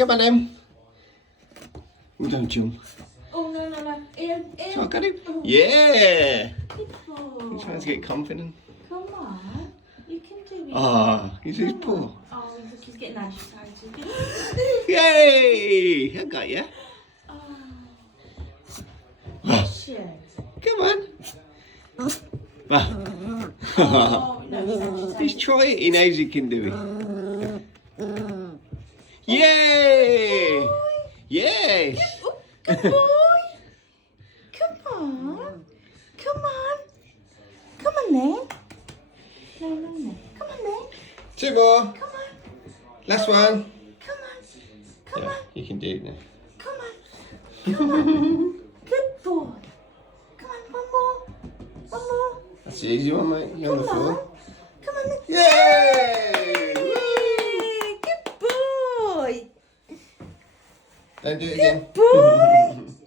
Come on, Em. Oh, don't jump. Oh, no. In. So I got him. Yeah. Good boy. He's trying to get confident. Come on. You can do it. Oh, he's his Come paw. on. Oh, look, he's getting agitated. Yay! I got you. Oh, shit. Come on. Oh, no, he's agitated. He's trying. He knows he can do it. Yay! Yes. Oh, good boy. Come on. Come on. Come on then. No. Come on then. 2 more. Come on. Last one. Come on. Come Yeah, on. you can do it now. Come on. Come on. Good boy. Come on, one more. One more. That's the easy one, mate. You're on the Come on. floor. Come on. Yay! Yay! Good boy. Don't do it again. Good boy.